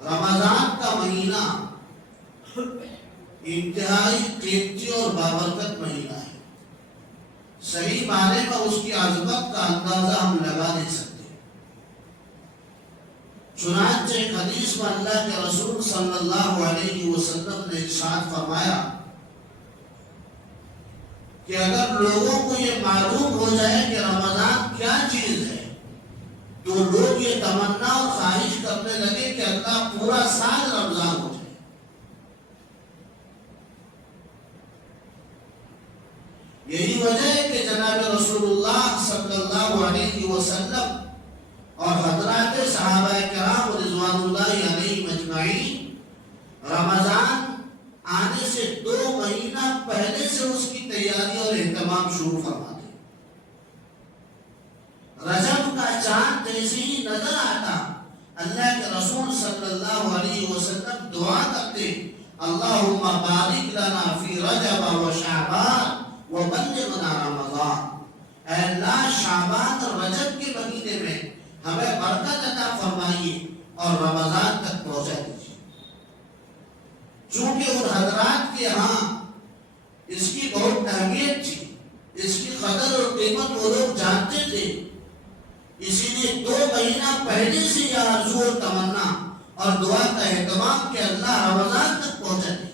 رمضان کا مہینہ انتہائی قیمتی اور بابرکت مہینہ ہے. صحیح معنی میں اس کی عظمت کا اندازہ ہم لگا نہیں سکتے. چنانچہ ایک حدیث میں اللہ کے رسول صلی اللہ علیہ وسلم نے ارشاد فرمایا کہ اگر لوگوں کو یہ معلوم ہو جائے کہ رمضان کیا چیز ہے تو لوگ یہ تمنا اور خواہش کرنے لگے کہ اللہ پورا سال رمضان ہو جائے. یہی وجہ ہے کہ جناب رسول اللہ صلی اللہ علیہ وسلم اور حضرات صحابہ کرام رضوان اللہ علیہ مجمعین رمضان آنے سے 2 مہینہ پہلے سے اس کی تیاری اور اہتمام شروع فرما دیں. رجب کا چاند جیسے ہی نظر آتا اللہ کے رسول صلی اللہ علیہ وسلم دعا کرتے اللہم بارک لنا فی رجب و شعبان وبلغنا رمضان. اے اللہ شعبان اور رجب کے مہینے میں ہمیں برکت عطا فرمائیے اور رمضان تک پہنچا دیجیے. چونکہ ان حضرات کے ہاں اس کی بہت اہمیت تھی, اس کی قدر اور قیمت وہ لوگ جانتے تھے, اسی لیے 2 مہینہ پہلے سے یہ آرزو اور تمنا اور دعا کا اہتمام کہ اللہ رمضان تک پہنچا دیجیے.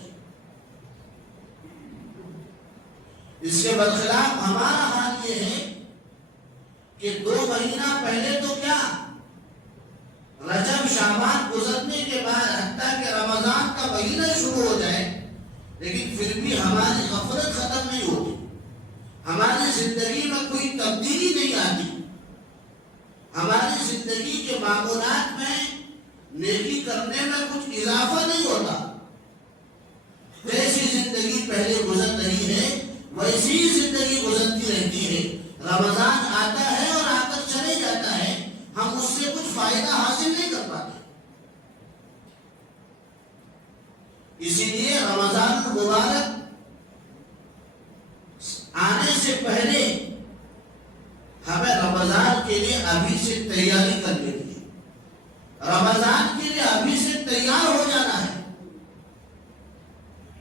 اس کے برخلاف ہمارا حال یہ ہے کہ 2 مہینہ پہلے تو کیا رجب شعبان گزرنے کے بعد حتیٰ کہ رمضان کا مہینہ شروع ہو جائے لیکن پھر بھی ہماری غفلت ختم نہیں ہوتی, ہماری زندگی میں کوئی تبدیلی نہیں آتی, ہماری زندگی کے معمولات میں نیکی کرنے میں کچھ اضافہ نہیں ہوتا. جیسی زندگی پہلے گزر رہی ہے ویسی ہی زندگی گزرتی رہتی ہے. رمضان آتا ہے اور آ کر چلے جاتا ہے, ہم اس سے کچھ فائدہ حاصل نہیں کر پاتے. اسی لیے رمضان المبارک آنے سے پہلے ہمیں رمضان کے لیے ابھی سے تیاری کر لینی ہے. رمضان کے لیے ابھی سے تیار ہو جانا ہے.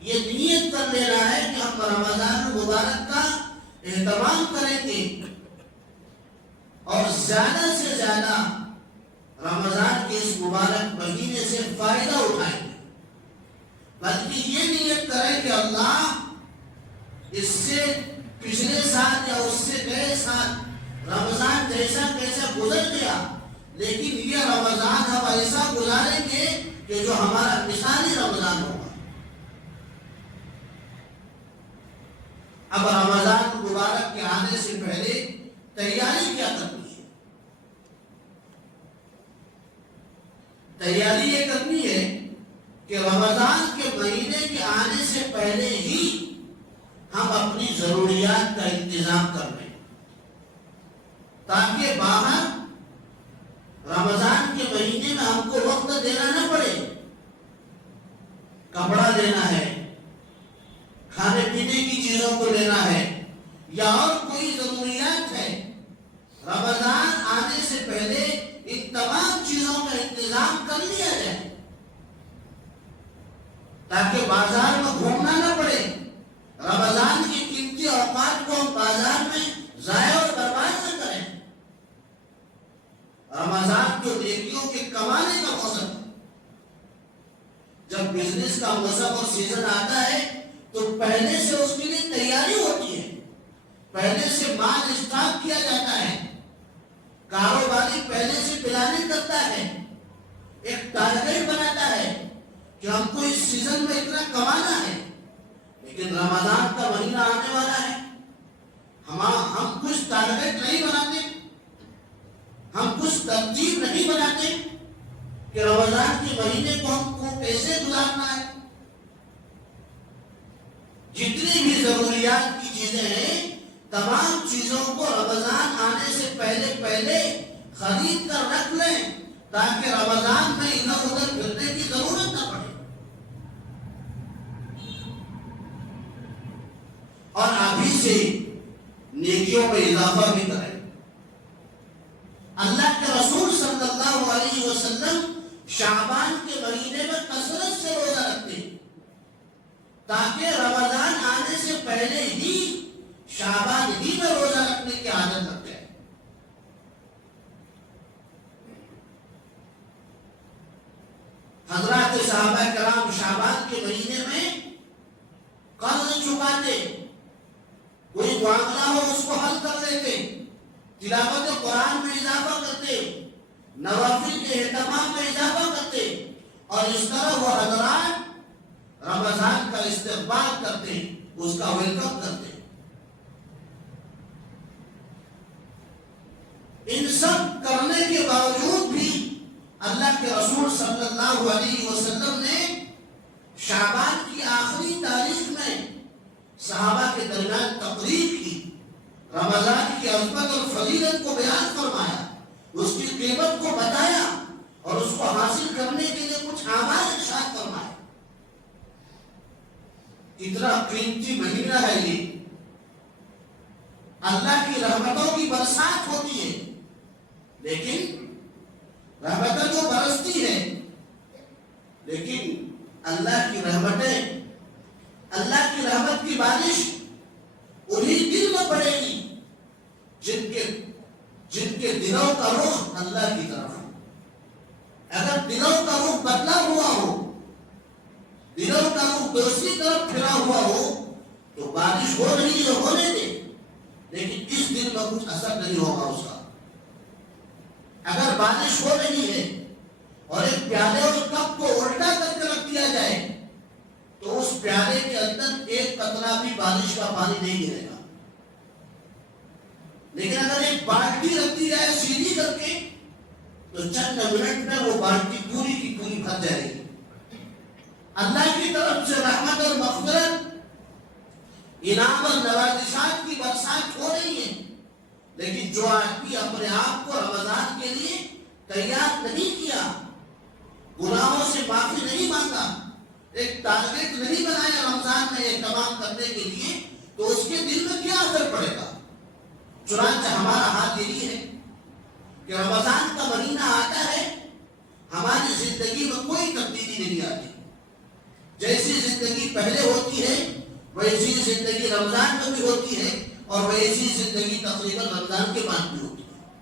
یہ نیت کر لینا ہے کہ ہم رمضان المبارک کا اہتمام کریں گے اور زیادہ سے زیادہ رمضان کے اس مبارک مہینے سے فائدہ اٹھائیں گے. بلکہ یہ نیت کریں کہ اللہ اس سے پچھلے سال یا اس سے گئے سال رمضان جیسا کیسا گزر گیا لیکن یہ رمضان ہم ایسا گزاریں گے کہ جو ہمارا مثالی رمضان ہوگا. اب رمضان مبارک کے آنے سے پہلے تیاری کیا کرنی ہے؟ تیاری یہ کرنی ہے کہ رمضان کے مہینے کے آنے سے پہلے ہی ہم اپنی ضروریات کا انتظام کر لیں تاکہ باہر رمضان کے مہینے میں ہم کو وقت دینا نہ پڑے. کپڑا لینا ہے, کھانے پینے کی چیزوں کو لینا ہے یا اور کوئی ضروریات ہے, رمضان آنے سے پہلے ان تمام چیزوں کا انتظام کر لیا جائے تاکہ بازار میں گھومنا نہ پڑے. رمضان کی قیمتی اوقات کو ہم بازار میں ضائع اور برباد نہ کریں. رمضان جو نیکیوں کے کمانے کا موسم ہے, جب بزنس کا موسم اور سیزن آتا ہے تو پہلے سے اس کے لیے تیاری ہوتی ہے, پہلے سے مال اسٹاک کیا جاتا ہے, کاروباری پہلے سے پلاننگ کرتا ہے, ایک ٹارگیٹ بناتا ہے کہ ہم کو اس سیزن میں اتنا کمانا ہے. لیکن رمضان کا مہینہ آنے والا ہے, ہم کچھ ٹارگیٹ نہیں بناتے, ہم کچھ ترتیب نہیں بناتے کہ رمضان کے مہینے کو ہم کو کیسے گزارنا ہے. جتنی بھی ضروریات کی چیزیں ہیں تمام چیزوں کو رمضان آنے سے پہلے خرید کر رکھ لیں تاکہ رمضان میں ادھر ادھر پھرنے کی ضرورت نہ پڑے. اور ابھی سے نیکیوں میں اضافہ بھی کریں. اللہ کے رسول صلی اللہ علیہ وسلم شعبان شعبان کے مہینے میں کثرت سے روزہ رکھتے تاکہ رمضان آنے سے پہلے ہی شعبان ہی میں روزہ رکھنے کی عادت لگ جائے۔ حضرات صحابہ کرام شعبان کے مہینے میں قرض چکاتے، کوئی معاملہ ہو اس کو حل کر لیتے، تلاوت قرآن میں اضافہ کرتے، نوافل کے اہتمام میں اضافہ کرتے، اور اس طرح وہ حضرات رمضان کا استقبال کرتے، اس کا ویلکم کرتے۔ ان سب کرنے کے باوجود بھی اللہ کے رسول صلی اللہ علیہ وسلم نے شعبان کی آخری تاریخ میں صحابہ کے درمیان تقریر کی، رمضان کی عظمت اور فضیلت کو بیان فرمایا، اس کی قیمت کو بتایا، اور اس کو حاصل کرنے کے لیے کچھ اعمال ارشاد فرمائے۔ اتنا قیمتی مہینہ ہے یہ، اللہ کی رحمتوں کی برسات ہوتی ہے، لیکن رحمتیں جو برستی ہے، لیکن اللہ کی رحمتیں، اللہ کی رحمت کی بارش انہی دل میں پڑے گی جن کے دلوں کا رخ اللہ کی طرف ہے۔ اگر دلوں کا رخ بدلا ہوا ہو، دلوں کا رخ دوسری طرف پھرا ہوا ہو، تو بارش ہو رہی ہے ہونے دے، لیکن اس دل میں کچھ اثر نہیں ہوگا اس کا۔ اگر بارش ہو رہی ہے اور ایک پیالے اور کپ کو الٹا کر کے رکھ دیا جائے تو اس پیالے کے اندر ایک قطرہ بھی بارش کا پانی نہیں گرے گا، لیکن اگر ایک بالٹی رکھ دی جائے سیدھی کر کے تو چند منٹ میں وہ بالٹی پوری کی پوری بھر جائے گی۔ اللہ کی طرف سے رحمت اور مغفرت، انعام اور نوازشات کی برسات ہو رہی ہے، لیکن جو آدمی اپنے آپ کو رمضان کے لیے تیار نہیں کیا، گناہوں سے معافی نہیں مانگا، ایک ٹارگیٹ نہیں بنایا رمضان میں ایک تمام کرنے کے لیے، تو اس کے دل میں کیا اثر پڑے گا؟ چنانچہ ہمارا حال یہی ہے کہ رمضان کا مہینہ آتا ہے، ہماری زندگی میں کوئی تبدیلی نہیں آتی، جیسی زندگی پہلے ہوتی ہے ویسی زندگی رمضان میں بھی ہوتی ہے، اور ویسی زندگی تقریباً رمضان کے بعد بھی ہوتی ہے۔